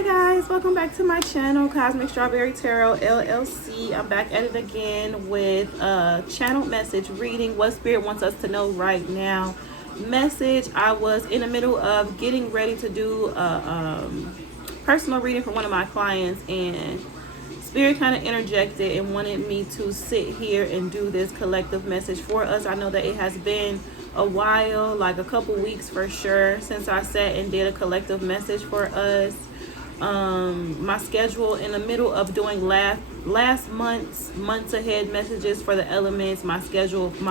Hi guys, welcome back to my channel, Cosmic Strawberry Tarot LLC. I'm back at it again with a channel message reading. What Spirit wants us to know right now. Message. I was in the middle of getting ready to do a personal reading for one of my clients, and Spirit kind of interjected and wanted me to sit here and do this collective message for us. I know that it has been a while, like a couple weeks for sure, since I sat and did a collective message for us. My schedule, in the middle of doing last months ahead messages for the elements, my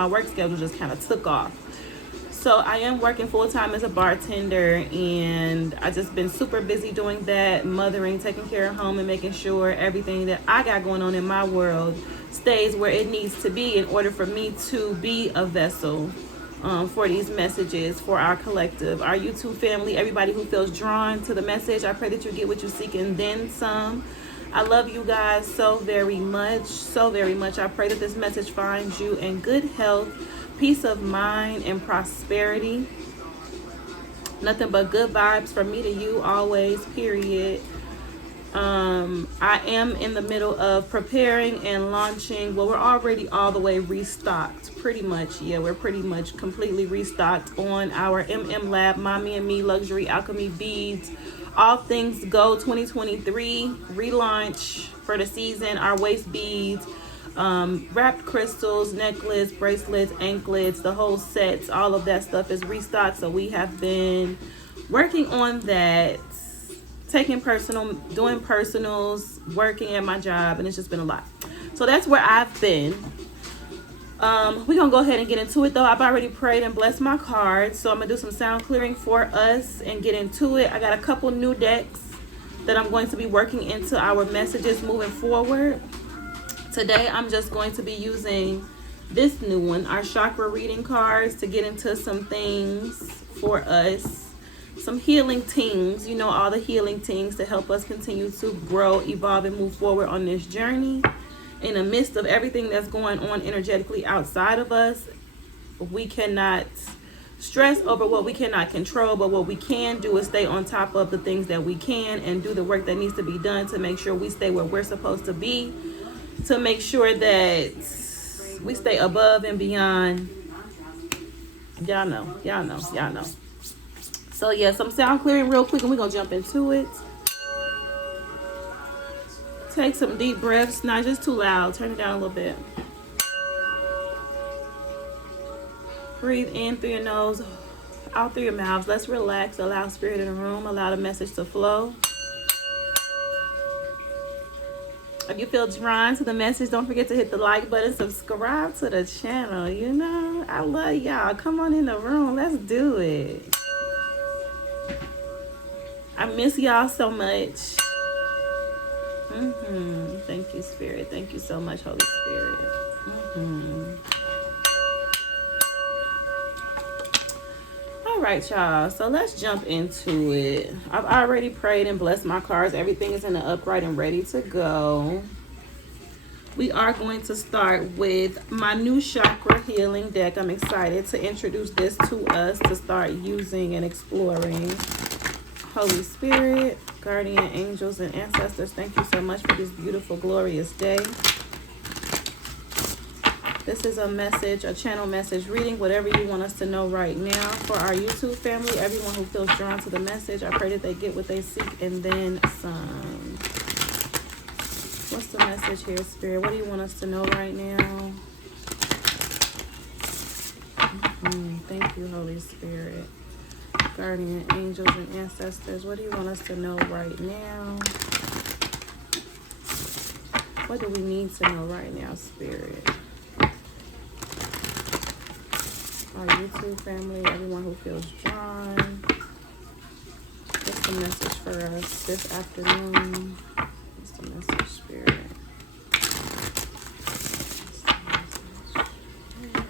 work schedule just kind of took off. So I am working full-time as a bartender, and I just been super busy doing that, mothering, taking care of home, and making sure everything that I got going on in my world stays where it needs to be in order for me to be a vessel for these messages for our collective, our YouTube family, everybody who feels drawn to the message. I pray that you get what you seek and then some. I love you guys so very much, so very much. I pray that this message finds you in good health, peace of mind, and prosperity. Nothing but good vibes from me to you always, period. I am in the middle of preparing and launching. Well, we're already all the way restocked, pretty much. Yeah, we're pretty much completely restocked on our Lab Mommy and Me Luxury Alchemy Beads. All Things Go 2023 relaunch for the season. Our waist beads, wrapped crystals, necklace, bracelets, anklets, the whole sets, all of that stuff is restocked. So we have been working on that, doing personals, working at my job, and it's just been a lot. So that's where I've been. We're gonna go ahead and get into it though. I've already prayed and blessed my cards, so I'm gonna do some sound clearing for us and get into it. I got a couple new decks that I'm going to be working into our messages moving forward. Today I'm just going to be using this new one, our chakra reading cards, to get into some things for us. Some healing things, you know, all the healing things to help us continue to grow, evolve, and move forward on this journey. In the midst of everything that's going on energetically outside of us, we cannot stress over what we cannot control, but what we can do is stay on top of the things that we can and do the work that needs to be done to make sure we stay where we're supposed to be, to make sure that we stay above and beyond. Y'all know. So yeah, some sound clearing real quick and we're going to jump into it. Take some deep breaths. Not just too loud. Turn it down a little bit. Breathe in through your nose, out through your mouth. Let's relax. Allow spirit in the room. Allow the message to flow. If you feel drawn to the message, don't forget to hit the like button. Subscribe to the channel. You know, I love y'all. Come on in the room. Let's do it. I miss y'all so much. Thank you, Spirit. Thank you so much, Holy Spirit. All right, y'all. So let's jump into it. I've already prayed and blessed my cards. Everything is in the upright and ready to go. We are going to start with my new chakra healing deck. I'm excited to introduce this to us to start using and exploring. Holy Spirit, guardian angels, and ancestors, thank you so much for this beautiful, glorious day. This is a message, a channel message reading, whatever you want us to know right now. For our YouTube family, everyone who feels drawn to the message, I pray that they get what they seek and then some. What's the message here, Spirit? What do you want us to know right now? Thank you, Holy Spirit. Guardian angels and ancestors, what do you want us to know right now? What do we need to know right now, Spirit? Our YouTube family, everyone who feels drawn. What's the message for us this afternoon? What's the message, Spirit?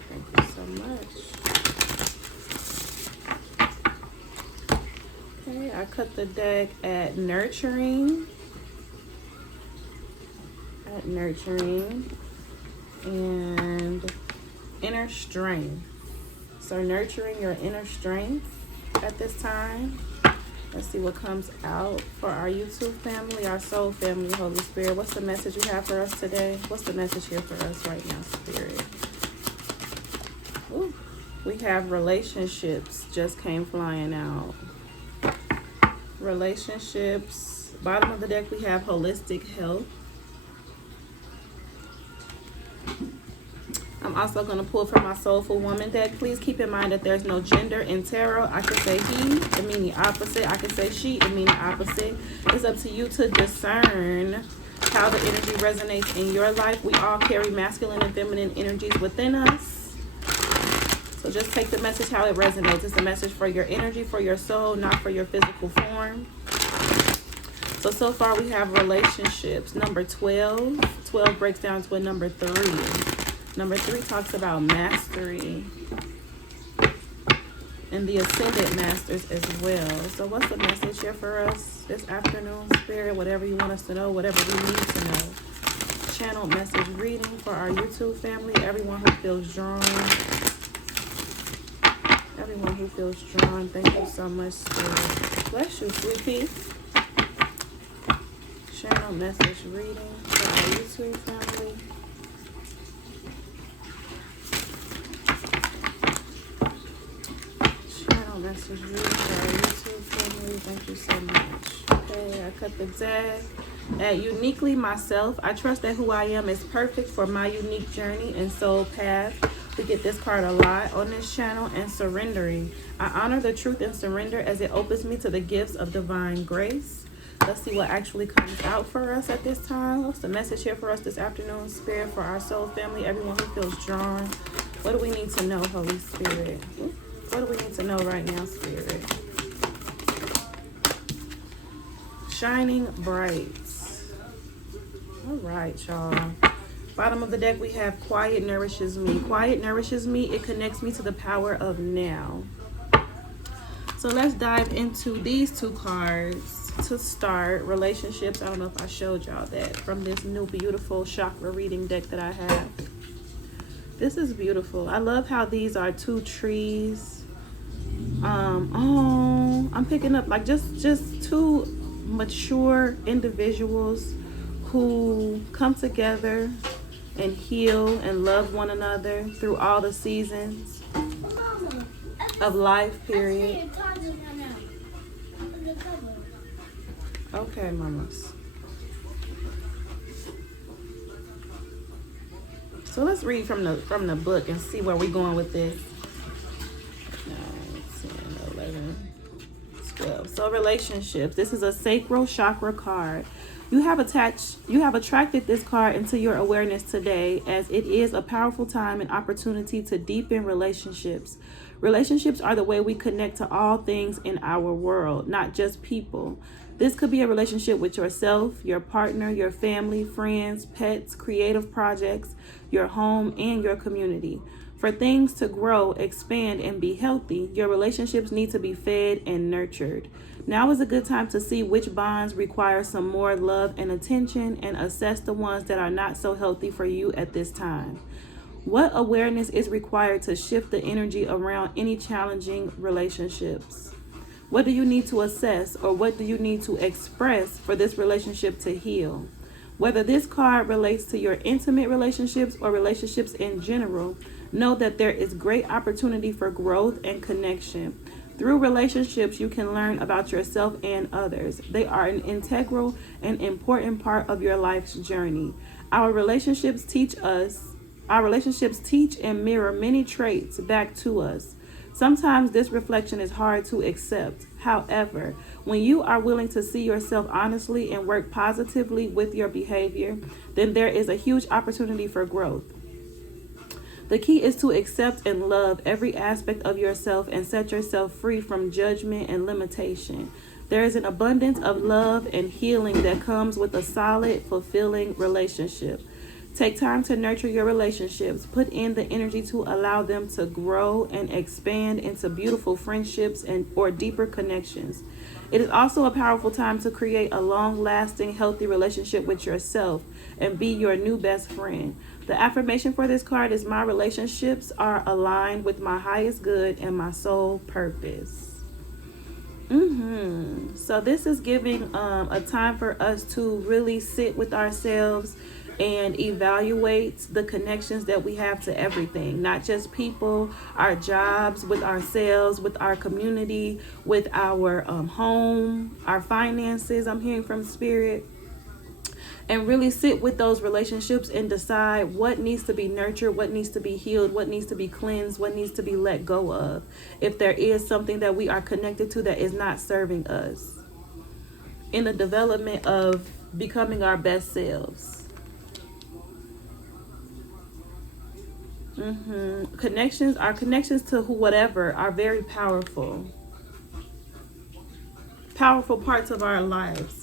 Thank you so much. I cut the deck at nurturing, and inner strength. So nurturing your inner strength at this time. Let's see what comes out for our YouTube family, our soul family, Holy Spirit. What's the message you have for us today? What's the message here for us right now, Spirit? Ooh, we have relationships just came flying out. Relationships. Bottom of the deck, we have holistic health. I'm also going to pull from my Soulful Woman deck. Please keep in mind that there's no gender in tarot. I can say he, it mean the opposite. I can say she, it mean the opposite. It's up to you to discern how the energy resonates in your life. We all carry masculine and feminine energies within us. So just take the message how it resonates. It's a message for your energy, for your soul, not for your physical form. So far we have relationships. Number 12. 12 breaks down to a number 3. Number 3 talks about mastery and the ascended masters as well. So what's the message here for us this afternoon, Spirit? Whatever you want us to know, whatever we need to know. Channel message reading for our YouTube family. Everyone who feels drawn. Everyone who feels drawn. Thank you so much, Spirit. Bless you, sweet pea. Channel message reading for our YouTube family. Message reading for our YouTube family. Thank you so much. Okay, I cut the deck. At uniquely myself, I trust that who I am is perfect for my unique journey and soul path. We get this card a lot on this channel. And surrendering. I honor the truth and surrender as it opens me to the gifts of divine grace. Let's see what actually comes out for us at this time. What's the message here for us this afternoon, Spirit, for our soul family, everyone who feels drawn? What do we need to know, Holy Spirit? What do we need to know right now, Spirit? Shining bright. All right, y'all. Bottom of the deck, we have quiet nourishes me. Quiet nourishes me. It connects me to the power of now. So let's dive into these 2 cards to start. Relationships. I don't know if I showed y'all that from this new beautiful chakra reading deck that I have. This is beautiful. I love how these are 2 trees. I'm picking up like just 2 mature individuals who come together and heal and love one another through all the seasons of life, period. Okay, mamas. So let's read from the book and see where we're going with this. 12. So relationships. This is a sacral chakra card. You have attracted this card into your awareness today, as it is a powerful time and opportunity to deepen relationships. Relationships are the way we connect to all things in our world, not just people. This could be a relationship with yourself, your partner, your family, friends, pets, creative projects, your home, and your community. For things to grow, expand, and be healthy, your relationships need to be fed and nurtured. Now is a good time to see which bonds require some more love and attention, and assess the ones that are not so healthy for you at this time. What awareness is required to shift the energy around any challenging relationships? What do you need to assess, or what do you need to express for this relationship to heal? Whether this card relates to your intimate relationships or relationships in general, know that there is great opportunity for growth and connection. Through relationships, you can learn about yourself and others. They are an integral and important part of your life's journey. Our relationships teach and mirror many traits back to us. Sometimes this reflection is hard to accept. However, when you are willing to see yourself honestly and work positively with your behavior, then there is a huge opportunity for growth. The key is to accept and love every aspect of yourself and set yourself free from judgment and limitation. There is an abundance of love and healing that comes with a solid, fulfilling relationship. Take time to nurture your relationships. Put in the energy to allow them to grow and expand into beautiful friendships or deeper connections. It is also a powerful time to create a long-lasting, healthy relationship with yourself and be your new best friend. The affirmation for this card is, my relationships are aligned with my highest good and my soul purpose. So this is giving a time for us to really sit with ourselves and evaluate the connections that we have to everything, not just people, our jobs, with ourselves, with our community, with our home, our finances. I'm hearing from Spirit. And really sit with those relationships and decide what needs to be nurtured, what needs to be healed, what needs to be cleansed, what needs to be let go of. If there is something that we are connected to that is not serving us in the development of becoming our best selves. Connections, our connections to whatever are very powerful. Powerful parts of our lives.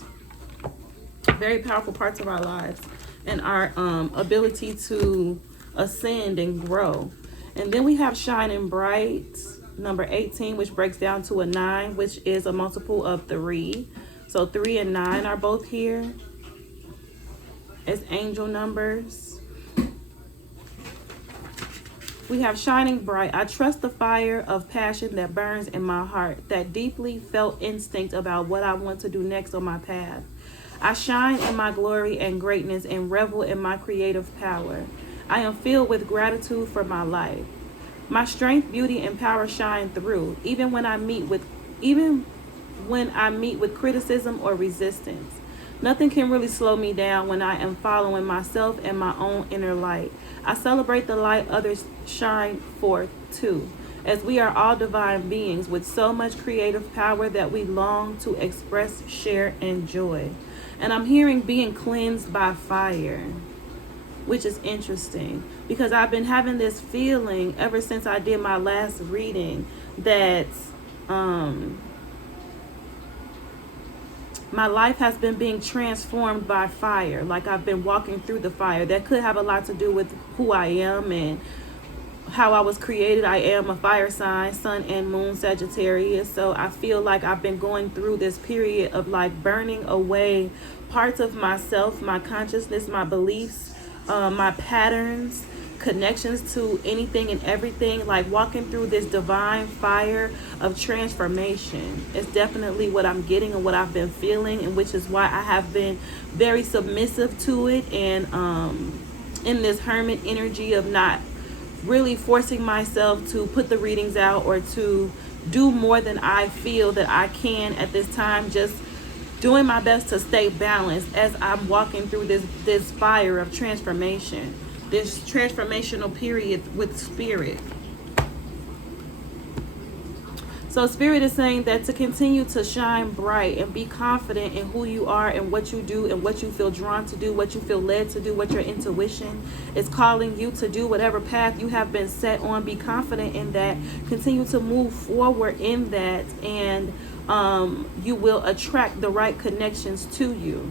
Very powerful parts of our lives and our ability to ascend and grow. And then we have shining bright, number 18, which breaks down to a 9, which is a multiple of 3. So 3 and 9 are both here as angel numbers. We have shining bright. I trust the fire of passion that burns in my heart, that deeply felt instinct about what I want to do next on my path. I shine in my glory and greatness and revel in my creative power. I am filled with gratitude for my life. My strength, beauty, and power shine through, even when I meet with criticism or resistance. Nothing can really slow me down when I am following myself and my own inner light. I celebrate the light others shine forth too, as we are all divine beings with so much creative power that we long to express, share, and enjoy. And I'm hearing being cleansed by fire, which is interesting because I've been having this feeling ever since I did my last reading that my life has been being transformed by fire. Like I've been walking through the fire. That could have a lot to do with who I am and how I was created. I am a fire sign, sun and moon Sagittarius. So I feel like I've been going through this period of like burning away parts of myself, my consciousness, my beliefs, my patterns, connections to anything and everything, like walking through this divine fire of transformation. It's definitely what I'm getting and what I've been feeling, and which is why I have been very submissive to it and in this hermit energy of not really forcing myself to put the readings out or to do more than I feel that I can at this time, just doing my best to stay balanced as I'm walking through this fire of transformation, this transformational period with Spirit. So Spirit is saying that to continue to shine bright and be confident in who you are and what you do and what you feel drawn to do, what you feel led to do, what your intuition is calling you to do, whatever path you have been set on, be confident in that. Continue to move forward in that, and you will attract the right connections to you.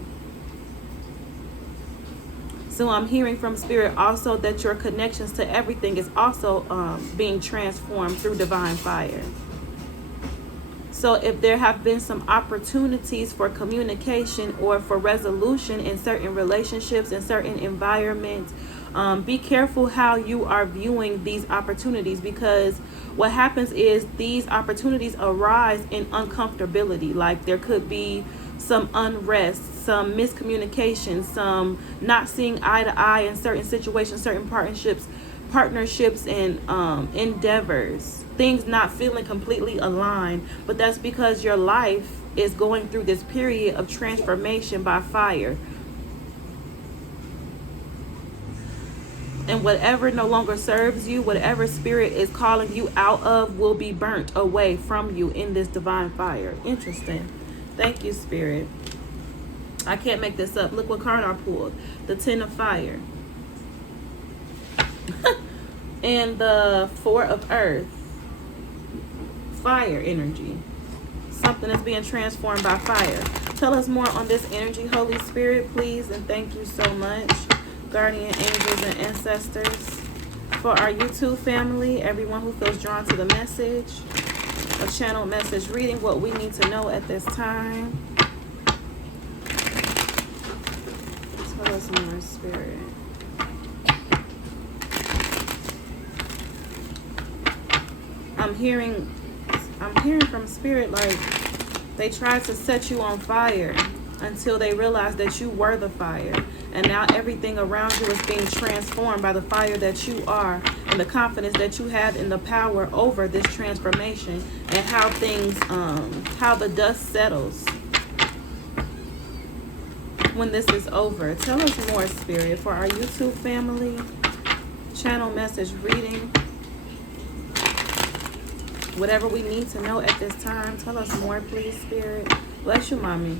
So I'm hearing from Spirit also that your connections to everything is also being transformed through divine fire. So if there have been some opportunities for communication or for resolution in certain relationships, in certain environments, be careful how you are viewing these opportunities, because what happens is these opportunities arise in uncomfortability. Like there could be some unrest, some miscommunication, some not seeing eye to eye in certain situations, certain partnerships and endeavors, things not feeling completely aligned. But that's because your life is going through this period of transformation by fire. And whatever no longer serves you, whatever Spirit is calling you out of, will be burnt away from you in this divine fire. Interesting. Thank you, Spirit. I can't make this up. Look what card I pulled. The Ten of Fire. And the Four of Earth. Fire energy. Something is being transformed by fire. Tell us more on this energy, Holy Spirit, please. And thank you so much, guardian angels and ancestors. For our YouTube family, everyone who feels drawn to the message, a channel message reading, what we need to know at this time. Tell us more, Spirit. I'm hearing from Spirit like They tried to set you on fire until they realized that you were the fire. And now everything around you is being transformed by the fire that you are, and the confidence that you have in the power over this transformation, and how things, how the dust settles when this is over. Tell us more, Spirit, for our YouTube family. Channel message reading. Whatever we need to know at this time. Tell us more, please, Spirit. Bless you, Mommy.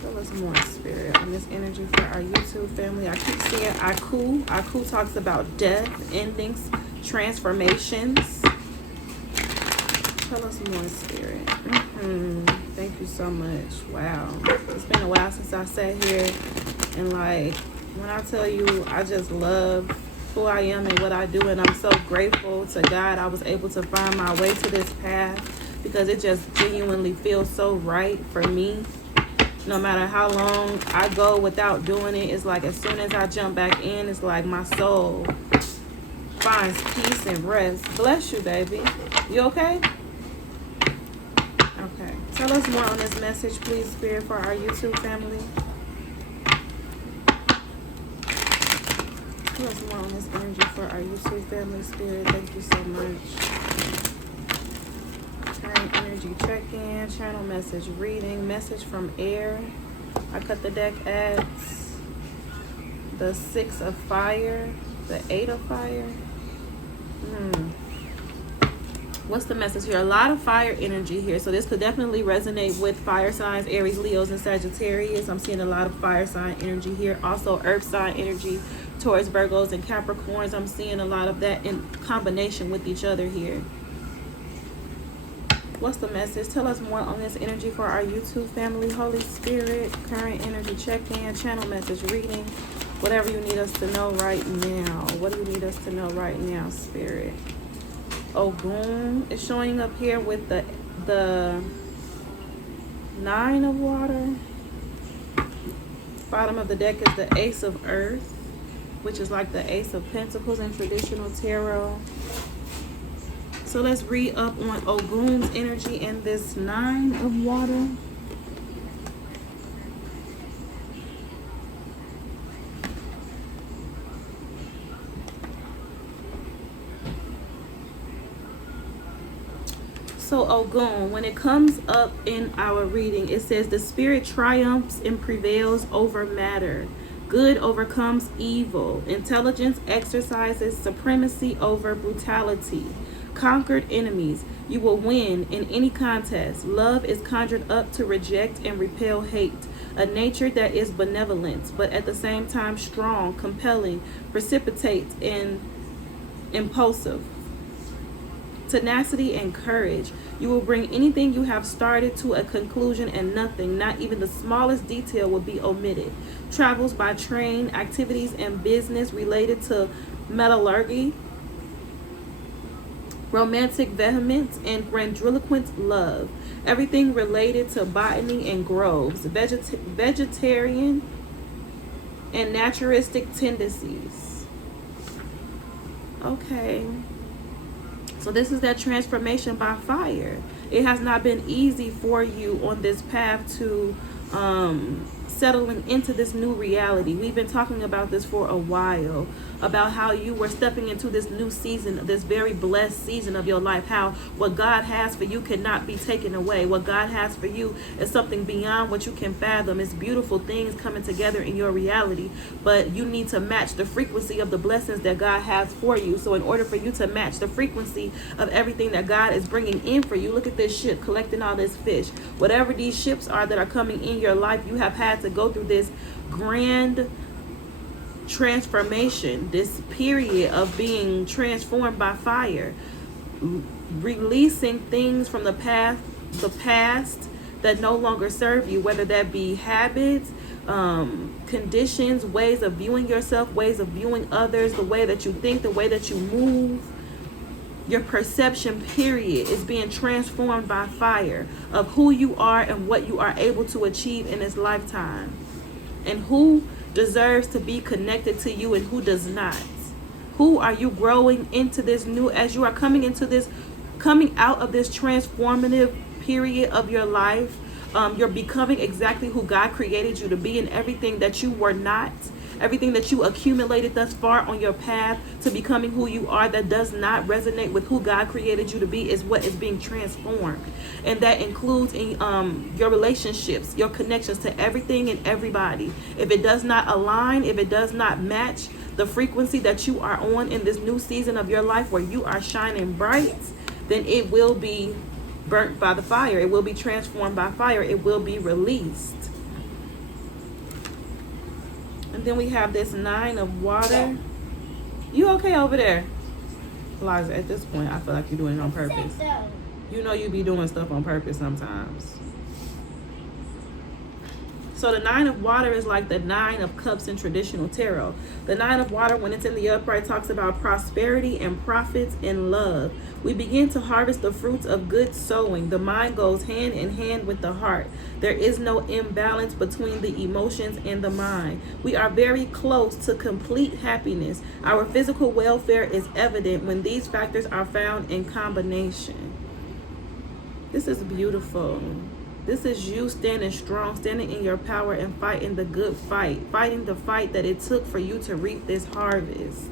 Tell us more, Spirit, on this energy for our YouTube family. I keep seeing Aku. Aku talks about death, endings, transformations. Tell us more, Spirit. Thank you so much. Wow. It's been a while since I sat here, and like, when I tell you, I just love who I am and what I do, and I'm so grateful to God I was able to find my way to this path, because it just genuinely feels so right for me. No matter how long I go without doing it, it's like as soon as I jump back in, it's like my soul finds peace and rest. Bless you, baby. You okay? Okay. Tell us more on this message, please, Spirit, for our YouTube family. Tell us more on this energy for our YouTube family, Spirit. Thank you so much. Current energy check-in, channel message reading, message from air. I cut the deck at the 6 of fire, the 8 of fire. What's the message here? A lot of fire energy here. So this could definitely resonate with fire signs, Aries, Leos, and Sagittarius. I'm seeing a lot of fire sign energy here. Also earth sign energy towards Virgos and Capricorns. I'm seeing a lot of that in combination with each other here. What's the message? Tell us more on this energy for our YouTube family. Holy Spirit, current energy check-in, channel message reading. Whatever you need us to know right now. What do you need us to know right now, Spirit? Ogun is showing up here with the 9 of water. Bottom of the deck is the Ace of Earth, which is like the Ace of Pentacles in traditional tarot. So let's read up on Ogun's energy and this 9 of water. So Ogun, when it comes up in our reading, it says the spirit triumphs and prevails over matter. Good overcomes evil. Intelligence exercises supremacy over brutality. Conquered enemies. You will win in any contest. Love is conjured up to reject and repel hate. A nature that is benevolent, but at the same time strong, compelling, precipitate, and impulsive. Tenacity and courage. You will bring anything you have started to a conclusion, and nothing, not even the smallest detail, will be omitted. Travels by train, activities and business related to metallurgy, romantic vehemence, and grandiloquent love. Everything related to botany and groves, vegetarian and naturalistic tendencies. Okay. So this is that transformation by fire. It has not been easy for you on this path to settling into this new reality. We've been talking about this for a while, about how you were stepping into this new season, this very blessed season of your life, how what God has for you cannot be taken away. What God has for you is something beyond what you can fathom. It's beautiful things coming together in your reality, but you need to match the frequency of the blessings that God has for you. So in order for you to match the frequency of everything that God is bringing in for you, look at this ship collecting all this fish. Whatever these ships are that are coming in your life, you have had to go through this grand transformation, this period of being transformed by fire, releasing things from the past that no longer serve you, whether that be habits, conditions, ways of viewing yourself, ways of viewing others, the way that you think, the way that you move. Your perception, period, is being transformed by fire of who you are and what you are able to achieve in this lifetime, and who deserves to be connected to you and who does not. Who are you growing into this new, as you are coming out of this transformative period of your life. You're becoming exactly who God created you to be, and everything that you were not, everything that you accumulated thus far on your path to becoming who you are that does not resonate with who God created you to be is what is being transformed. And that includes in your relationships, your connections to everything and everybody. If it does not align, if it does not match the frequency that you are on in this new season of your life where you are shining bright, then it will be burnt by the fire. It will be transformed by fire. It will be released. And then we have this 9 of water. You okay over there? Liza, at this point, I feel like you're doing it on purpose. You know you be doing stuff on purpose sometimes. So the 9 of water is like the 9 of cups in traditional tarot. The 9 of water, when it's in the upright, talks about prosperity and profits and love. We begin to harvest the fruits of good sowing. The mind goes hand in hand with the heart. There is no imbalance between the emotions and the mind. We are very close to complete happiness. Our physical welfare is evident when these factors are found in combination. This is beautiful. This is you standing strong, standing in your power and fighting the good fight. Fighting the fight that it took for you to reap this harvest.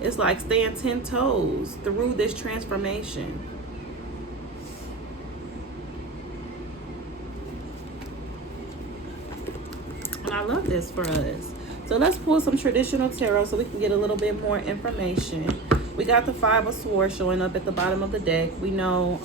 It's like staying 10 toes through this transformation. And I love this for us. So let's pull some traditional tarot so we can get a little bit more information. We got the 5 of Swords showing up at the bottom of the deck. We know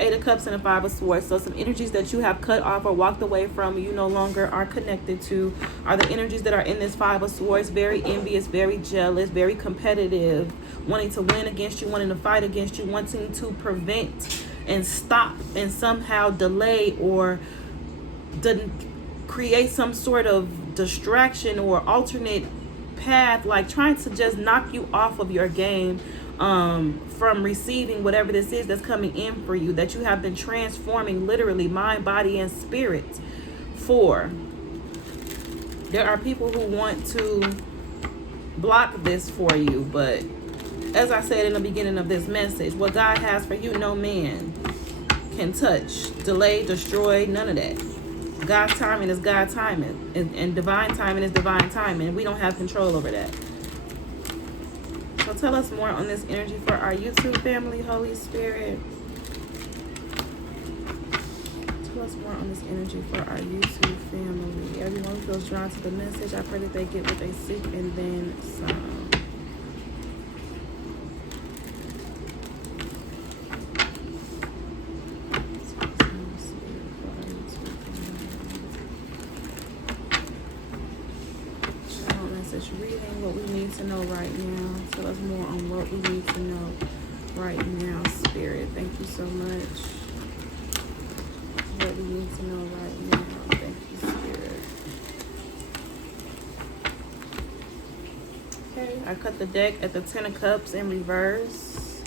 8 of Cups and a 5 of Swords. So some energies that you have cut off or walked away from, you no longer are connected to, are the energies that are in this 5 of Swords. Very envious, very jealous, very competitive, wanting to win against you, wanting to fight against you, wanting to prevent and stop and somehow delay or create some sort of distraction or alternate path, like trying to just knock you off of your game, from receiving whatever this is that's coming in for you, that you have been transforming literally mind, body, and spirit for. There are people who want to block this for you, but as I said in the beginning of this message, what God has for you, no man can touch, delay, destroy, none of that. God's timing is God's timing, and divine timing is divine timing. We don't have control over that. So tell us more on this energy for our YouTube family, Holy Spirit. Tell us more on this energy for our YouTube family. Everyone who feels drawn to the message, I pray that they get what they seek and then some. Reading what we need to know right now. Tell us more on what we need to know right now, Spirit. Thank you so much. What we need to know right now. Thank you, Spirit. Okay, I cut the deck at the 10 of Cups in reverse.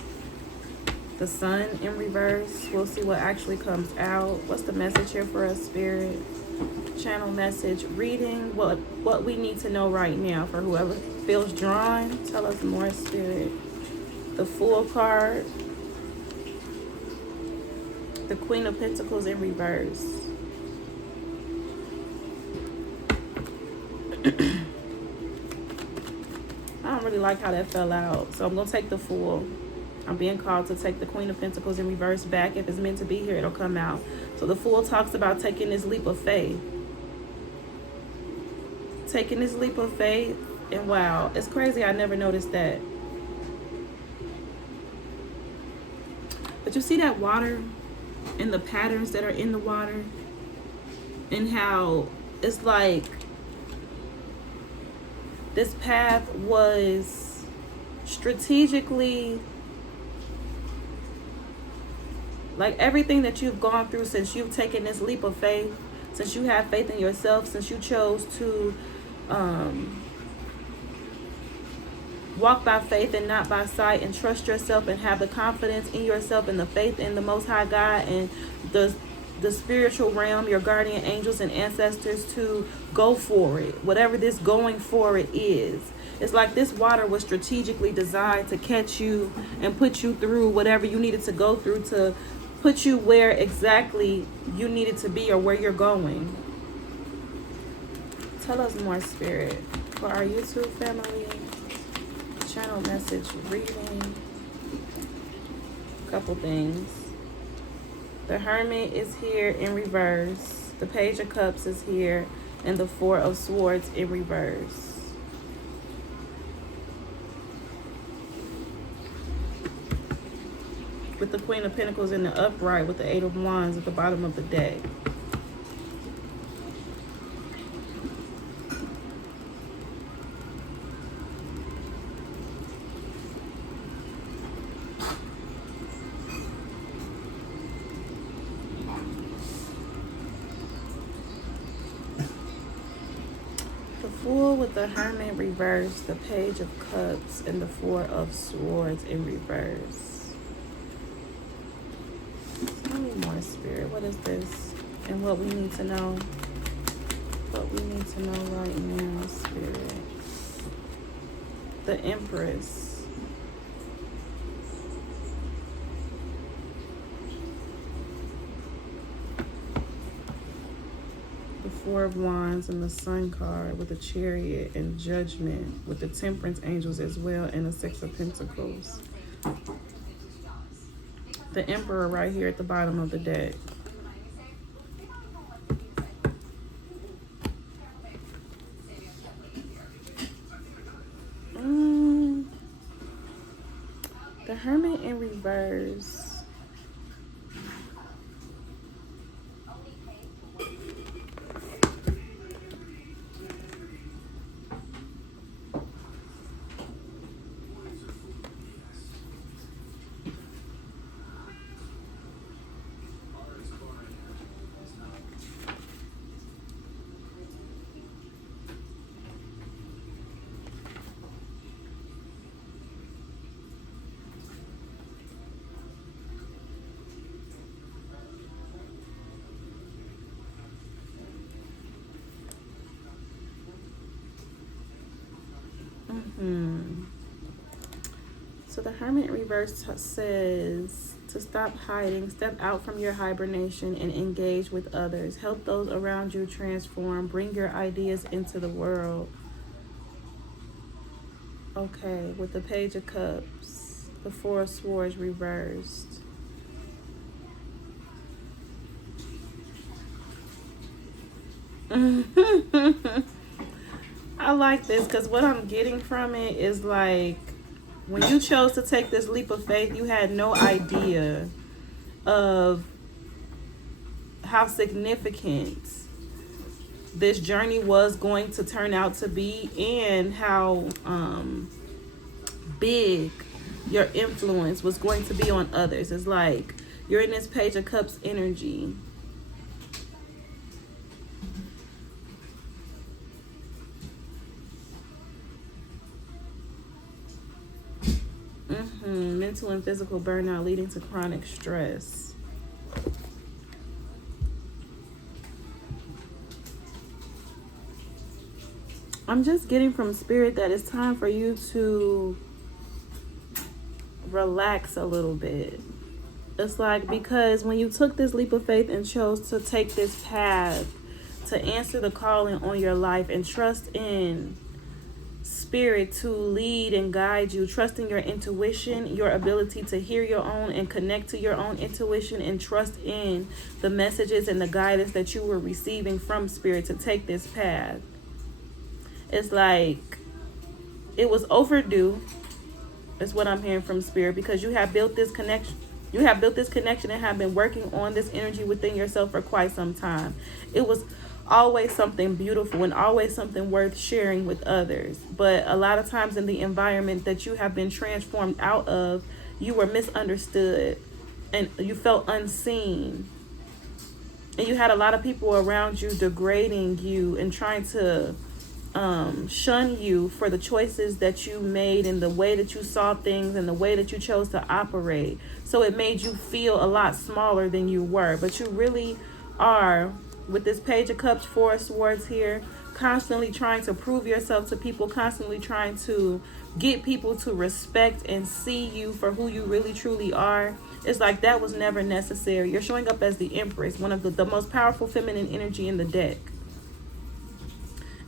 The Sun in reverse. We'll see what actually comes out. What's the message here for us, Spirit? Channel message reading what we need to know right now for whoever feels drawn. Tell us more, Spirit. The Fool card, the Queen of Pentacles in reverse. I don't really like how that fell out, so I'm gonna take the Fool. I'm being called to take the Queen of Pentacles in reverse back. If it's meant to be here, it'll come out. So the Fool talks about taking this leap of faith. Taking this leap of faith. And wow, it's crazy. I never noticed that. But you see that water and the patterns that are in the water? And how it's like this path was strategically, like everything that you've gone through since you've taken this leap of faith, since you have faith in yourself, since you chose to walk by faith and not by sight, and trust yourself and have the confidence in yourself and the faith in the Most High God and the the spiritual realm, your guardian angels and ancestors, to go for it. Whatever this going for it is. It's like this water was strategically designed to catch you and put you through whatever you needed to go through to put you where exactly you needed to be or where you're going. Tell us more, Spirit. For our YouTube family, channel message reading. Couple things. The Hermit is here in reverse. The Page of Cups is here. And the Four of Swords in reverse. With the Queen of Pentacles in the upright with the Eight of Wands at the bottom of the deck. The Fool with the Hermit reverse, the Page of Cups, and the Four of Swords in reverse. Tell me more, Spirit. What is this? And what we need to know? What we need to know right now, Spirit. The Empress. The Four of Wands and the Sun card with the Chariot and Judgment with the Temperance angels as well and the Six of Pentacles. The Emperor right here at the bottom of the deck. The Hermit in reverse. So the Hermit in reverse says to stop hiding, step out from your hibernation and engage with others. Help those around you transform. Bring your ideas into the world. Okay, with the Page of Cups, the Four of Swords reversed. I like this because what I'm getting from it is like, when you chose to take this leap of faith, you had no idea of how significant this journey was going to turn out to be and how big your influence was going to be on others. It's like you're in this Page of Cups energy. Mental and physical burnout leading to chronic stress. I'm just getting from Spirit that it's time for you to relax a little bit. It's like, because when you took this leap of faith and chose to take this path to answer the calling on your life and trust in Spirit to lead and guide you, trusting your intuition, your ability to hear your own and connect to your own intuition, and trust in the messages and the guidance that you were receiving from Spirit to take this path. It's like it was overdue, is what I'm hearing from Spirit, because you have built this connection. You have built this connection and have been working on this energy within yourself for quite some time. It was always something beautiful and always something worth sharing with others. But a lot of times in the environment that you have been transformed out of, you were misunderstood and you felt unseen. And you had a lot of people around you degrading you and trying to shun you for the choices that you made and the way that you saw things and the way that you chose to operate. So it made you feel a lot smaller than you were. But you really are, with this Page of Cups, Four of Swords here, constantly trying to prove yourself to people, constantly trying to get people to respect and see you for who you really truly are. It's like that was never necessary. You're showing up as the Empress, one of the most powerful feminine energy in the deck.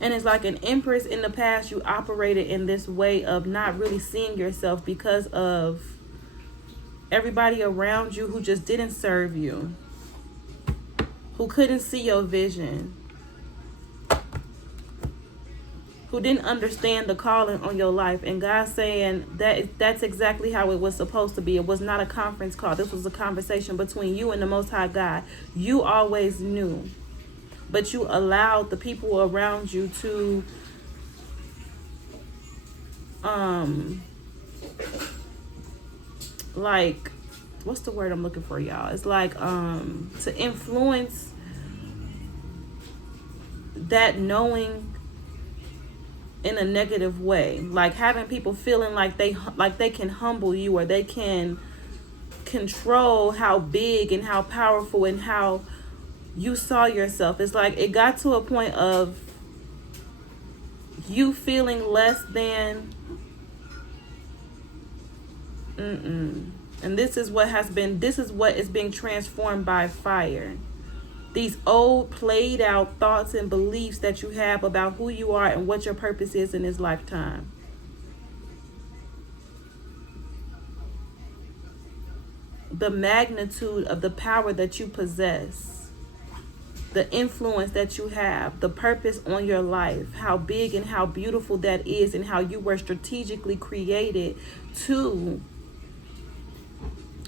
And it's like an Empress in the past, you operated in this way of not really seeing yourself because of everybody around you who just didn't serve you, who couldn't see your vision, who didn't understand the calling on your life. And God's saying that's exactly how it was supposed to be. It was not a conference call. This was a conversation between you and the Most High God. You always knew, but you allowed the people around you to like, what's the word I'm looking for, y'all? It's like to influence that knowing in a negative way, like having people feeling like they can humble you, or they can control how big and how powerful and how you saw yourself. It's like it got to a point of you feeling less than. And this is what is being transformed by fire. These old played out thoughts and beliefs that you have about who you are and what your purpose is in this lifetime. The magnitude of the power that you possess, the influence that you have, the purpose on your life, how big and how beautiful that is, and how you were strategically created to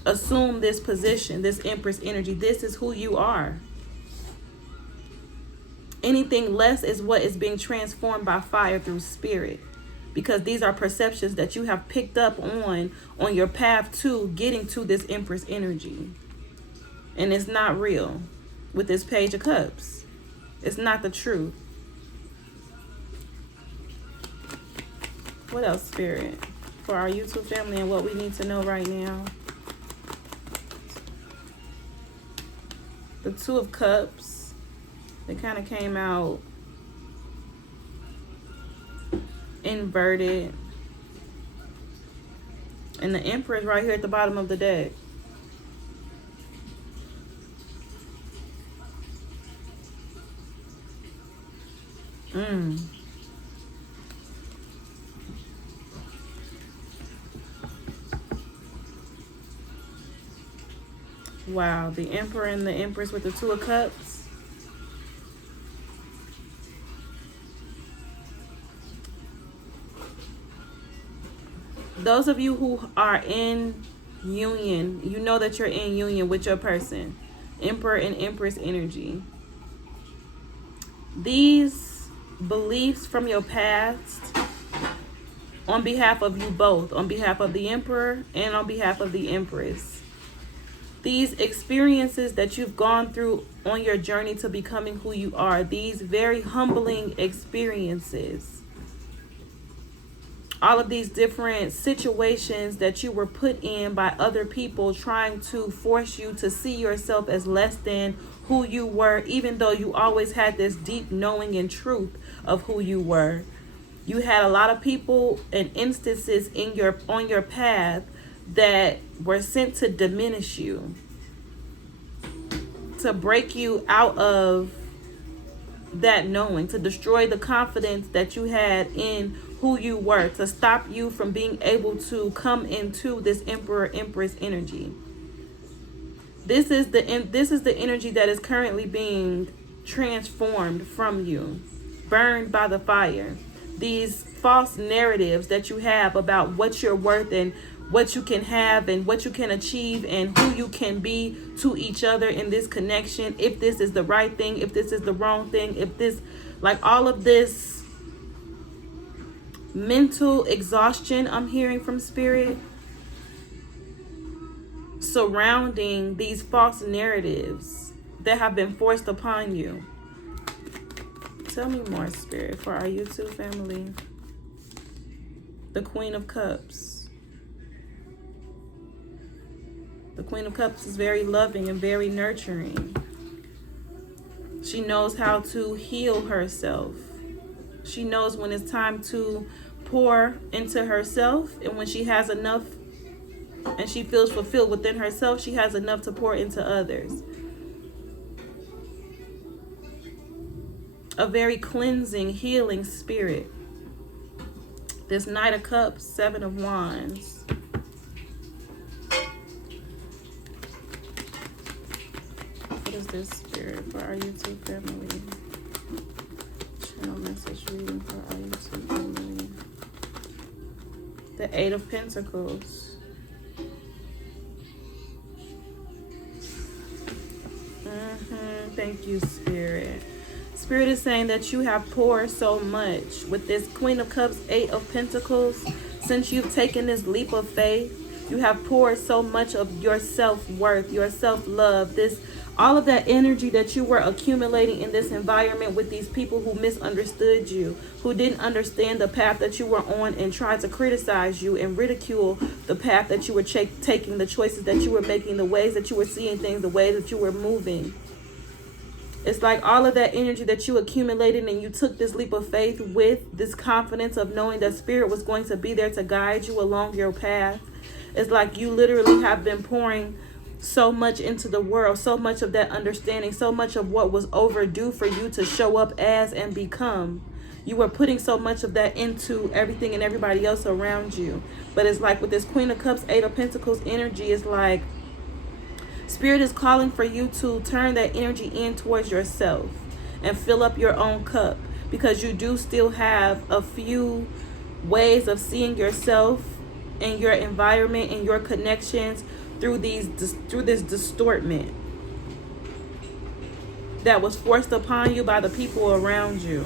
assume this position, this Empress energy. This is who you are. Anything less is what is being transformed by fire through spirit, because these are perceptions that you have picked up on your path to getting to this Empress energy. And it's not real. With this Page of Cups, it's not the truth. What else, Spirit, for our YouTube family and what we need to know right now? The Two of Cups. They kind of came out inverted. And the Empress right here at the bottom of the deck. Wow, the Emperor and the Empress with the Two of Cups. Those of you who are in union, you know that you're in union with your person. Emperor and Empress energy. These beliefs from your past, on behalf of you both, on behalf of the Emperor and on behalf of the Empress. These experiences that you've gone through on your journey to becoming who you are, these very humbling experiences, all of these different situations that you were put in by other people trying to force you to see yourself as less than who you were, even though you always had this deep knowing and truth of who you were. You had a lot of people and instances on your path that were sent to diminish you, to break you out of that knowing, to destroy the confidence that you had in who you were, to stop you from being able to come into this Emperor Empress energy. This is the energy that is currently being transformed from you, burned by the fire. These false narratives that you have about what you're worth and what you can have and what you can achieve and who you can be to each other in this connection, if this is the right thing, if this is the wrong thing, if this, like all of this mental exhaustion I'm hearing from Spirit surrounding these false narratives that have been forced upon you. Tell me more, Spirit, for our YouTube family. The Queen of Cups. The Queen of Cups is very loving and very nurturing. She knows how to heal herself. She knows when it's time to pour into herself, and when she has enough and she feels fulfilled within herself, she has enough to pour into others. A very cleansing, healing spirit. This Knight of Cups, Seven of Wands. What is this spirit for our YouTube family? Channel message reading for our YouTube family. The Eight of Pentacles. Thank you, Spirit. Spirit is saying that you have poured so much with this Queen of Cups, Eight of Pentacles. Since you've taken this leap of faith, you have poured so much of your self-worth, your self-love, all of that energy that you were accumulating in this environment with these people who misunderstood you, who didn't understand the path that you were on and tried to criticize you and ridicule the path that you were taking, the choices that you were making, the ways that you were seeing things, the ways that you were moving. It's like all of that energy that you accumulated, and you took this leap of faith with this confidence of knowing that Spirit was going to be there to guide you along your path. It's like you literally have been pouring so much into the world, so much of that understanding, so much of what was overdue for you to show up as and become. You were putting so much of that into everything and everybody else around you. But it's like with this Queen of Cups, Eight of Pentacles energy, it's like Spirit is calling for you to turn that energy in towards yourself and fill up your own cup, because you do still have a few ways of seeing yourself and your environment and your connections through this distortment that was forced upon you by the people around you.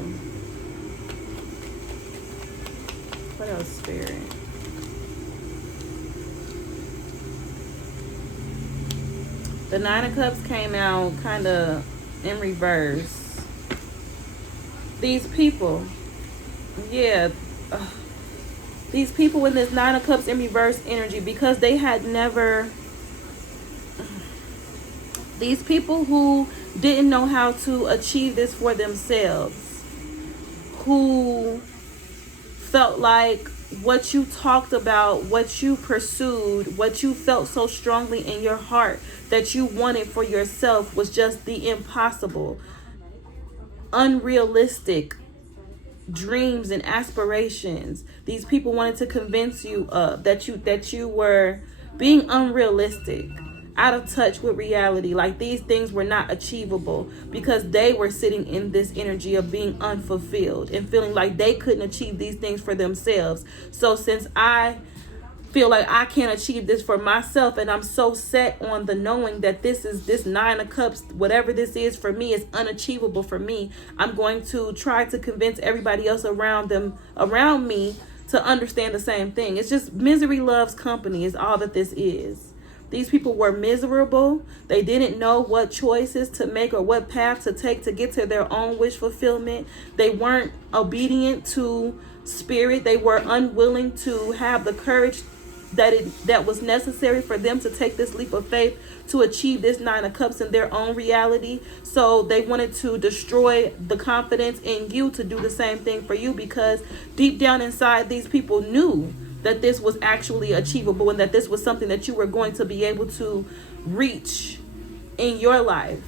What else, Spirit? The Nine of Cups came out kind of in reverse. These people, yeah, these people in this Nine of Cups in reverse energy, because they had never, these people who didn't know how to achieve this for themselves, who felt like what you talked about, what you pursued, what you felt so strongly in your heart that you wanted for yourself was just the impossible, unrealistic dreams and aspirations. These people wanted to convince you that you were being unrealistic, out of touch with reality, like these things were not achievable, because they were sitting in this energy of being unfulfilled and feeling like they couldn't achieve these things for themselves. So since I feel like I can't achieve this for myself, and I'm so set on the knowing that this Nine of Cups, whatever this is for me, is unachievable for me, I'm going to try to convince everybody else around me to understand the same thing. It's just misery loves company is all that this is. These people were miserable. They didn't know what choices to make or what path to take to get to their own wish fulfillment. They weren't obedient to Spirit. They were unwilling to have the courage that was necessary for them to take this leap of faith to achieve this Nine of Cups in their own reality. So they wanted to destroy the confidence in you to do the same thing for you, because deep down inside, these people knew that this was actually achievable and that this was something that you were going to be able to reach in your life.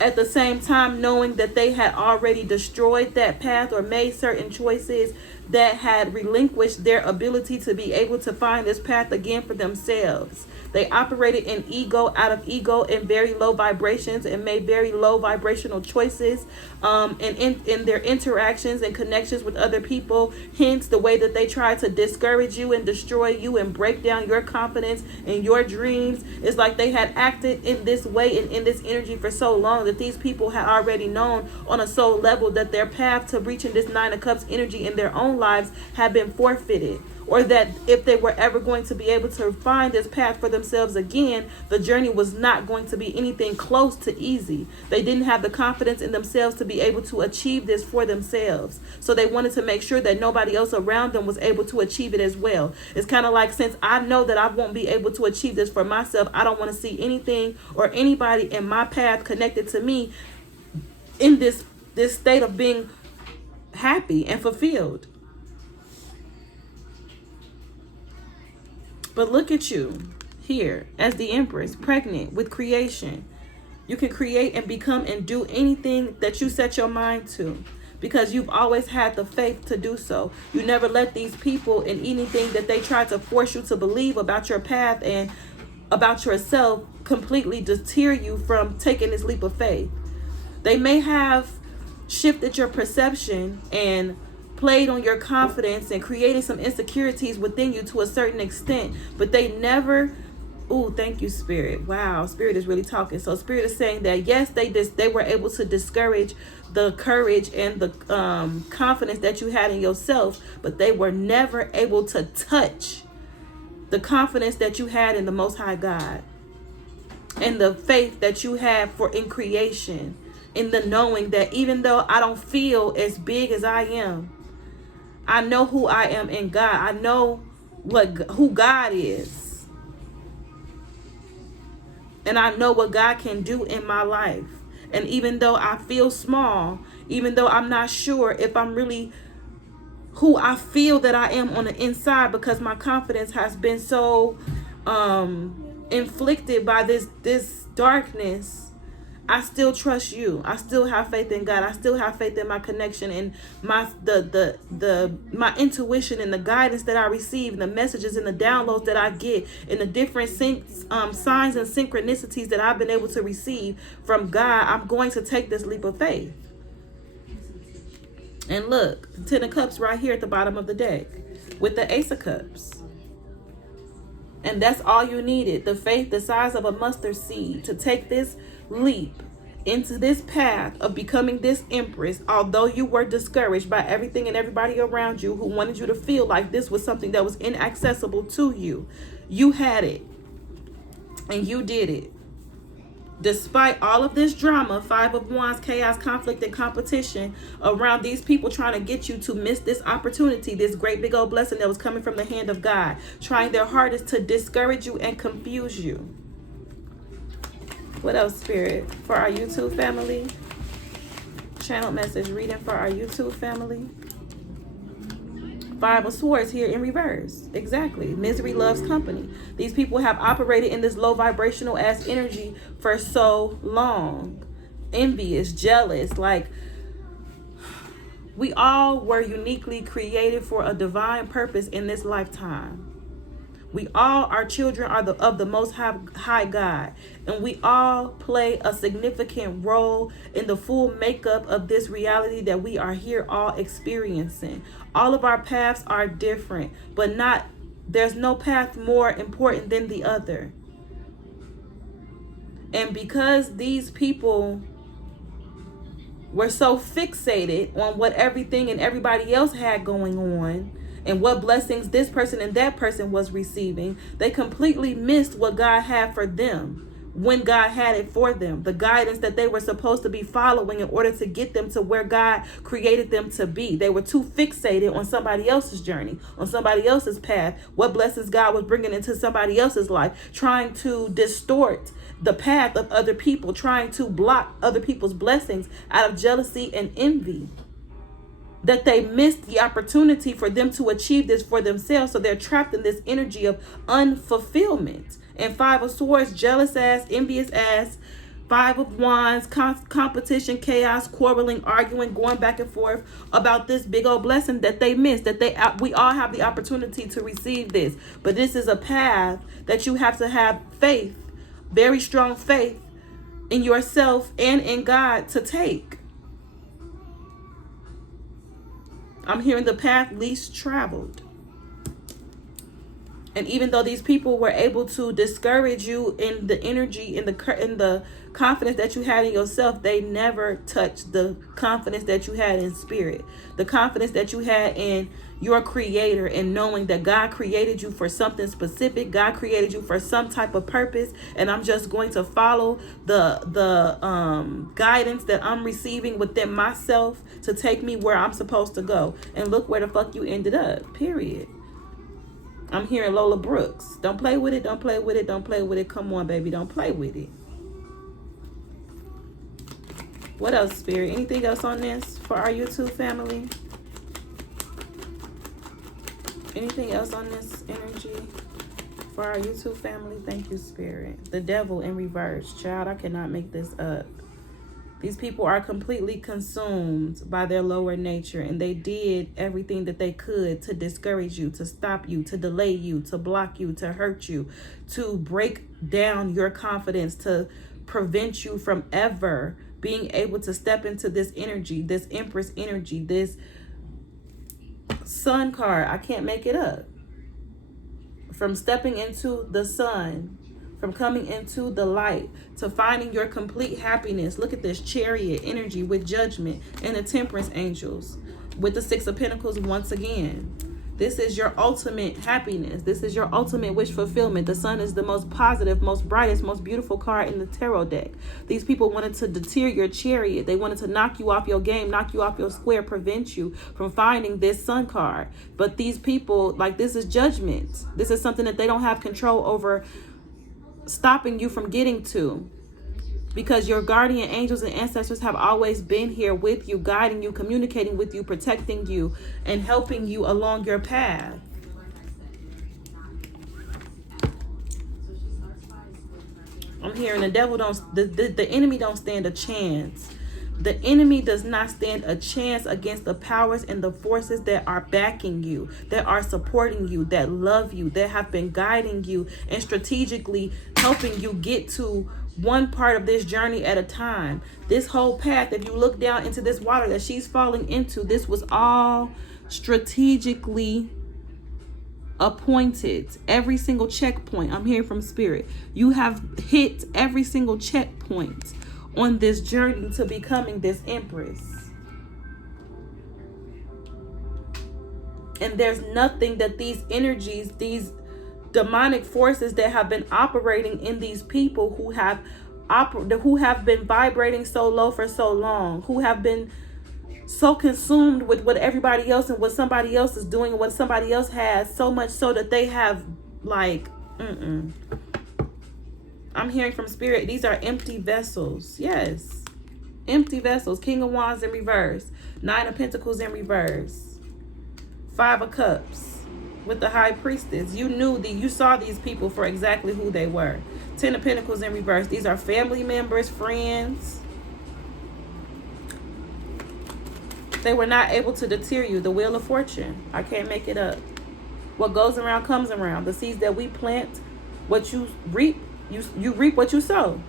At the same time, knowing that they had already destroyed that path or made certain choices that had relinquished their ability to be able to find this path again for themselves. They operated in ego, out of ego, in very low vibrations, and made very low vibrational choices and in their interactions and connections with other people. Hence, the way that they tried to discourage you and destroy you and break down your confidence and your dreams. It's like they had acted in this way and in this energy for so long that these people had already known on a soul level that their path to reaching this Nine of Cups energy in their own lives had been forfeited, or that if they were ever going to be able to find this path for themselves again, the journey was not going to be anything close to easy. They didn't have the confidence in themselves to be able to achieve this for themselves. So they wanted to make sure that nobody else around them was able to achieve it as well. It's kind of like, since I know that I won't be able to achieve this for myself, I don't want to see anything or anybody in my path connected to me in this state of being happy and fulfilled. But look at you here as the Empress, pregnant with creation. You can create and become and do anything that you set your mind to, because you've always had the faith to do so. You never let these people and anything that they try to force you to believe about your path and about yourself completely deter you from taking this leap of faith. They may have shifted your perception and played on your confidence and created some insecurities within you to a certain extent, but they never, oh, thank you, Spirit. Wow, Spirit is really talking. So Spirit is saying that yes, they were able to discourage the courage and the confidence that you had in yourself, but they were never able to touch the confidence that you had in the Most High God and the faith that you have in creation, in the knowing that even though I don't feel as big as I am, I know who I am in God. I know who God is. And I know what God can do in my life. And even though I feel small, even though I'm not sure if I'm really who I feel that I am on the inside, because my confidence has been so inflicted by this darkness, I still trust you. I still have faith in God. I still have faith in my connection and my intuition and the guidance that I receive, and the messages and the downloads that I get, and the different signs and synchronicities that I've been able to receive from God. I'm going to take this leap of faith. And look, the Ten of Cups right here at the bottom of the deck with the Ace of Cups. And that's all you needed. The faith the size of a mustard seed to take this leap into this path of becoming this Empress, although you were discouraged by everything and everybody around you who wanted you to feel like this was something that was inaccessible to you. You had it. And you did it. Despite all of this drama, 5 of Wands, chaos, conflict, and competition around these people trying to get you to miss this opportunity, this great big old blessing that was coming from the hand of God, trying their hardest to discourage you and confuse you. What else, Spirit? For our YouTube family, channel message reading for our YouTube family. 5 of Swords here in reverse. Exactly. Misery loves company. These people have operated in this low vibrational ass energy for so long. Envious, jealous. Like, we all were uniquely created for a divine purpose in this lifetime. We all are children of the Most High God, and we all play a significant role in the full makeup of this reality that we are here all experiencing. All of our paths are different, but there's no path more important than the other. And because these people were so fixated on what everything and everybody else had going on, and what blessings this person and that person was receiving, they completely missed what God had for them when God had it for them. The guidance that they were supposed to be following in order to get them to where God created them to be. They were too fixated on somebody else's journey, on somebody else's path, what blessings God was bringing into somebody else's life, trying to distort the path of other people, trying to block other people's blessings out of jealousy and envy, that they missed the opportunity for them to achieve this for themselves. So they're trapped in this energy of unfulfillment. And 5 of Swords, jealous ass, envious ass. 5 of Wands, competition, chaos, quarreling, arguing, going back and forth about this big old blessing that they missed, that we all have the opportunity to receive this. But this is a path that you have to have faith, very strong faith in yourself and in God to take. I'm hearing the path least traveled. And even though these people were able to discourage you in the energy, in the confidence that you had in yourself, they never touched the confidence that you had in spirit, the confidence that you had in your creator, and knowing that God created you for something specific. God created you for some type of purpose, and I'm just going to follow the guidance that I'm receiving within myself to take me where I'm supposed to go. And look where the fuck you ended up, period. I'm hearing Lola Brooks. Don't play with it, don't play with it, don't play with it. Come on, baby, don't play with it. What else, Spirit? Anything else on this for our YouTube family? Anything else on this energy for our YouTube family? Thank you, Spirit. The Devil in reverse. Child, I cannot make this up. These people are completely consumed by their lower nature, and they did everything that they could to discourage you, to stop you, to delay you, to block you, to hurt you, to break down your confidence, to prevent you from ever being able to step into this energy, this Empress energy, this Sun card. I can't make it up. From stepping into the sun, from coming into the light, to finding your complete happiness. Look at this Chariot energy with Judgment and the Temperance angels with the Six of Pentacles once again. This is your ultimate happiness. This is your ultimate wish fulfillment. The sun is the most positive, most brightest, most beautiful card in the tarot deck. These people wanted to deter your chariot. They wanted to knock you off your game, knock you off your square, prevent you from finding this sun card. But these people, like, this is judgment. This is something that they don't have control over, stopping you from getting to. Because your guardian angels and ancestors have always been here with you, guiding you, communicating with you, protecting you, and helping you along your path. I'm hearing the devil the enemy don't stand a chance. The enemy does not stand a chance against the powers and the forces that are backing you, that are supporting you, that love you, that have been guiding you and strategically helping you get to one part of this journey at a time. This whole path, if you look down into this water that she's falling into, this was all strategically appointed. Every single checkpoint, I'm hearing from Spirit, you have hit every single checkpoint on this journey to becoming this Empress. And there's nothing that these energies, these demonic forces that have been operating in these people who have been vibrating so low for so long, who have been so consumed with what everybody else and what somebody else is doing and what somebody else has, so much so that they have like I'm hearing from Spirit, these are empty vessels. Yes, empty vessels. King of Wands in reverse, Nine of Pentacles in reverse, Five of Cups with the High Priestess. You saw these people for exactly who they were. Ten of Pentacles in reverse. These are family members, friends. They were not able to deter you. The Wheel of Fortune. I can't make it up. What goes around comes around. The seeds that we plant, what you reap, you reap what you sow.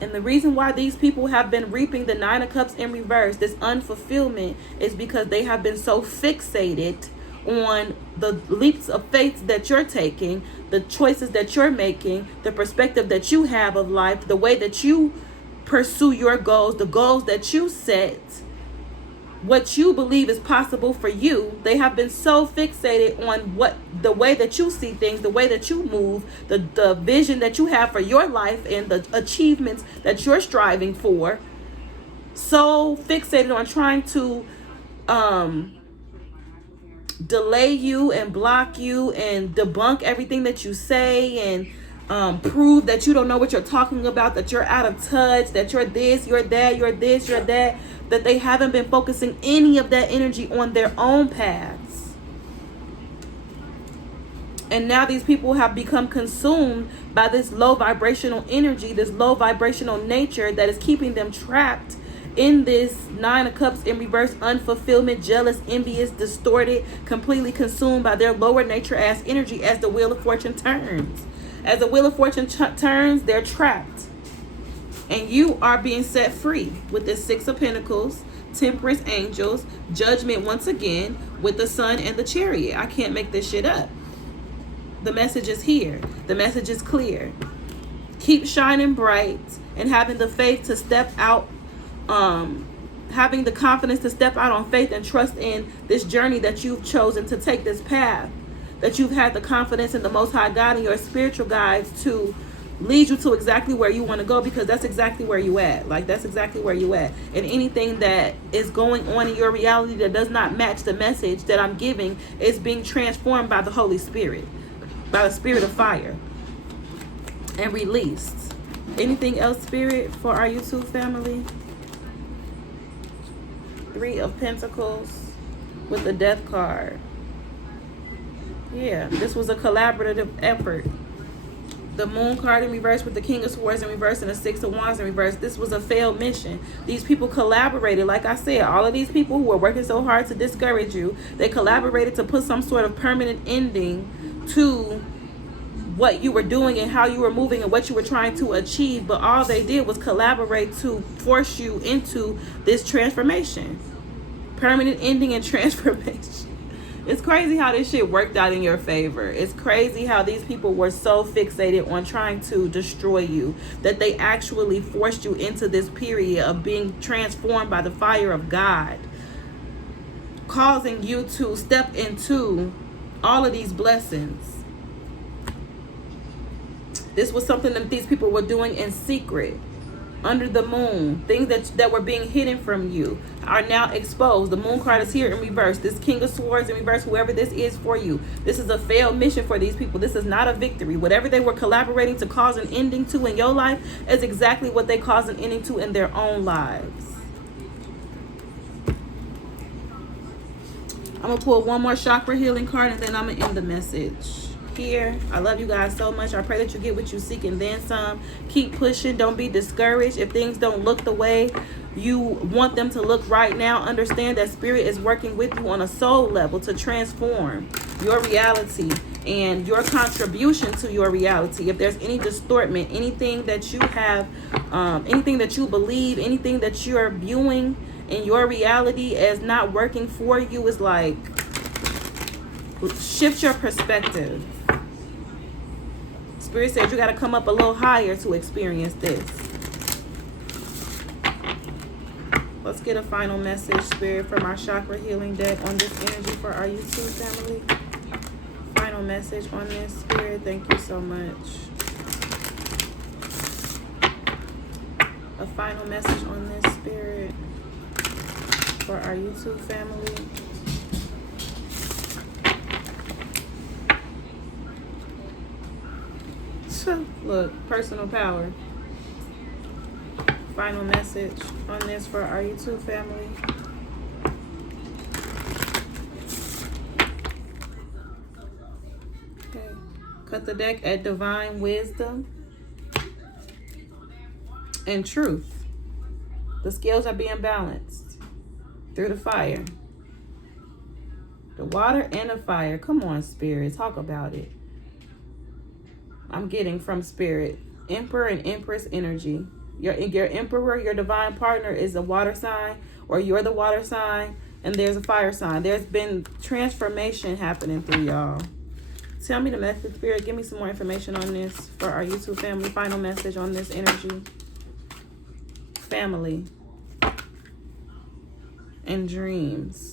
And the reason why these people have been reaping the Nine of Cups in reverse, this unfulfillment, is because they have been so fixated on the leaps of faith that you're taking, the choices that you're making, the perspective that you have of life, the way that you pursue your goals, the goals that you set, what you believe is possible for you. They have been so fixated on the way that you see things, the way that you move, the vision that you have for your life and the achievements that you're striving for. So fixated on trying to delay you and block you and debunk everything that you say and prove that you don't know what you're talking about, that you're out of touch, that you're this, you're that, you're this, you're that they haven't been focusing any of that energy on their own paths. And now these people have become consumed by this low vibrational energy, this low vibrational nature that is keeping them trapped in this Nine of Cups in reverse, unfulfillment, jealous, envious, distorted, completely consumed by their lower nature as energy as the Wheel of Fortune turns. As the Wheel of Fortune turns, they're trapped. And you are being set free with the Six of Pentacles, Temperance angels, Judgment once again with the Sun and the Chariot. I can't make this shit up. The message is here. The message is clear. Keep shining bright and having the faith to step out, having the confidence to step out on faith and trust in this journey that you've chosen to take, this path, that you've had the confidence in the Most High God and your spiritual guides to lead you to exactly where you want to go, because that's exactly where you at. Like, that's exactly where you at. And anything that is going on in your reality that does not match the message that I'm giving is being transformed by the Holy Spirit, by the Spirit of fire, and released. Anything else, Spirit, for our YouTube family? 3 of Pentacles with the Death card. Yeah, this was a collaborative effort. The Moon card in reverse with the King of Swords in reverse and the 6 of Wands in reverse. This was a failed mission. These people collaborated. Like I said, all of these people who were working so hard to discourage you, they collaborated to put some sort of permanent ending to what you were doing and how you were moving and what you were trying to achieve. But all they did was collaborate to force you into this transformation. Permanent ending and transformation. It's crazy how this shit worked out in your favor. It's crazy how these people were so fixated on trying to destroy you that they actually forced you into this period of being transformed by the fire of God, causing you to step into all of these blessings. This was something that these people were doing in secret, under the moon. Things that were being hidden from you are now exposed. The Moon card is here in reverse. This King of Swords in reverse, whoever this is for you. This is a failed mission for these people. This is not a victory. Whatever they were collaborating to cause an ending to in your life is exactly what they caused an ending to in their own lives. I'm going to pull one more chakra healing card and then I'm going to end the message here. I love you guys so much. I pray that you get what you seek and then some. Keep pushing. Don't be discouraged if things don't look the way you want them to look right now. Understand that Spirit is working with you on a soul level to transform your reality and your contribution to your reality. If there's any distortment, anything that you have, anything that you believe, anything that you're viewing in your reality as not working for you, is like, shift your perspective. Spirit said you got to come up a little higher to experience this. Let's get a final message, Spirit, from our chakra healing deck on this energy for our YouTube family. Final message on this, Spirit. Thank you so much. A final message on this, Spirit, for our YouTube family. Look, personal power. Final message on this for our YouTube family. Okay. Cut the deck at divine wisdom and truth. The scales are being balanced through the fire. The water and the fire. Come on, Spirit. Talk about it. I'm getting from Spirit Emperor and Empress energy. Your Emperor, your divine partner, is a water sign, or you're the water sign, and there's a fire sign. There's been transformation happening through y'all. Tell me the message, Spirit. Give me some more information on this for our YouTube family. Final message on this energy. Family and dreams.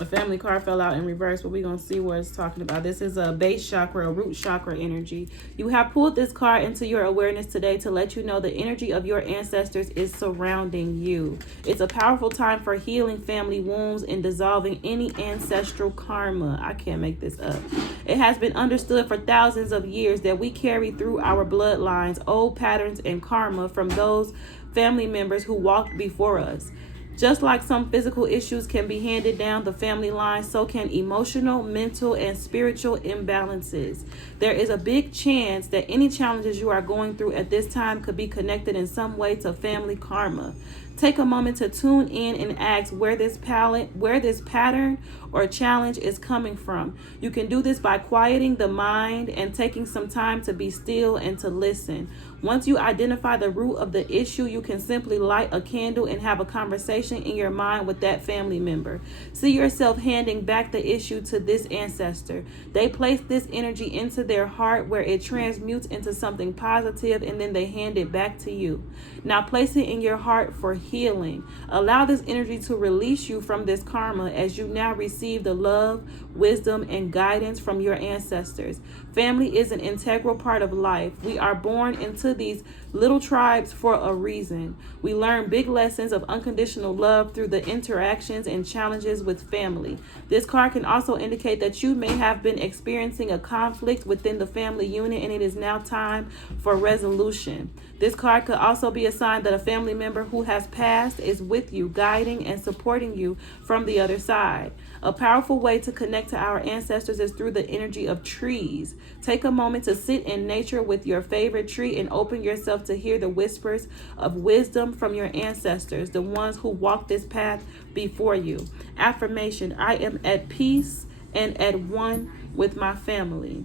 A family card fell out in reverse, but we're going to see what it's talking about. This is a base chakra, a root chakra energy. You have pulled this card into your awareness today to let you know the energy of your ancestors is surrounding you. It's a powerful time for healing family wounds and dissolving any ancestral karma. I can't make this up. It has been understood for thousands of years that we carry through our bloodlines old patterns and karma from those family members who walked before us. Just like some physical issues can be handed down the family line, so can emotional, mental, and spiritual imbalances. There is a big chance that any challenges you are going through at this time could be connected in some way to family karma. Take a moment to tune in and ask where this pattern or challenge is coming from. You can do this by quieting the mind and taking some time to be still and to listen. Once you identify the root of the issue, you can simply light a candle and have a conversation in your mind with that family member. See yourself handing back the issue to this ancestor. They place this energy into their heart where it transmutes into something positive, and then they hand it back to you. Now place it in your heart for healing. Allow this energy to release you from this karma as you now receive the love, wisdom, and guidance from your ancestors. Family is an integral part of life. We are born into these little tribes for a reason. We learn big lessons of unconditional love through the interactions and challenges with family. This card can also indicate that you may have been experiencing a conflict within the family unit, and it is now time for resolution. This card could also be a sign that a family member who has passed is with you, guiding and supporting you from the other side. A powerful way to connect to our ancestors is through the energy of trees. Take a moment to sit in nature with your favorite tree and open yourself to hear the whispers of wisdom from your ancestors, the ones who walked this path before you. Affirmation: I am at peace and at one with my family.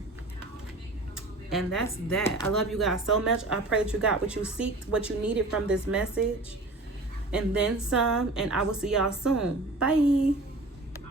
And that's that. I love you guys so much. I pray that you got what you seeked, what you needed from this message, and then some. And I will see y'all soon. Bye.